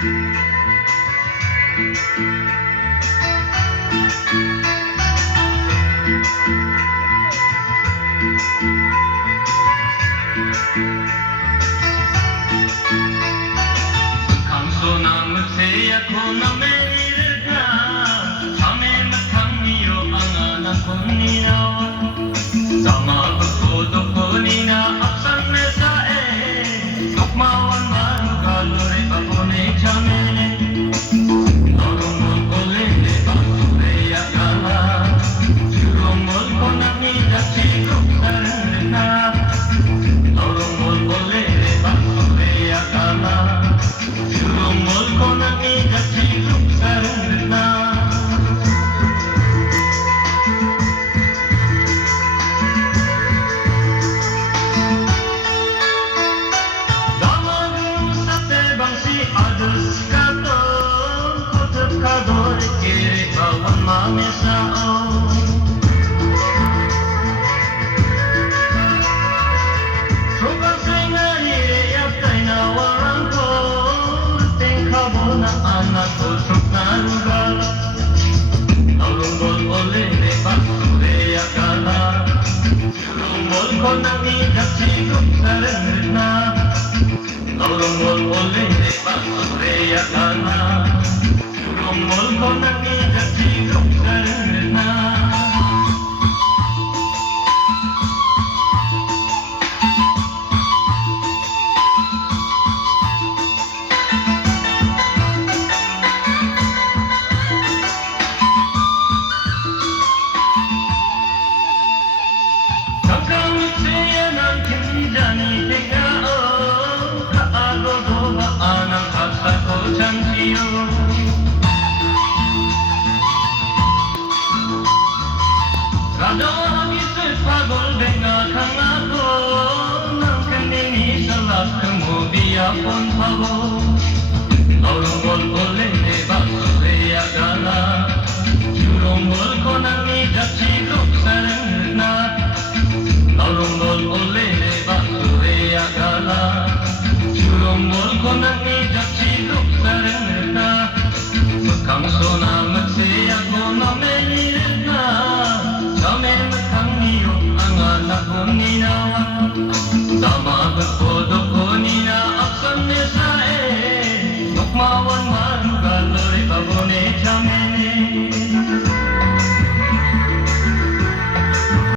강소 남새 약호 남매일가 밤에 마탕미요 앙아나 콘니나와 sama bekodo konina apsan mesae lukmawan maru kalore babone chamene norongol kolene basure yakala surongol konami dachi luktarena norongol kolene basure yakala surongol konami dachi luktarena Konami dachi luktarena Norongol oleh basure yakana Surongol konami dachi luktarena Radong isut pagol benga kangako nang kanini salah kemudian pun pabo Norongol oleh basure yakala Surongol konami dachi luktarena Norongol oleh basure yakala Surongol konami dachi luktarena Bekangso namat seyako namelirna Samen matangniyo ang anak ko ninawa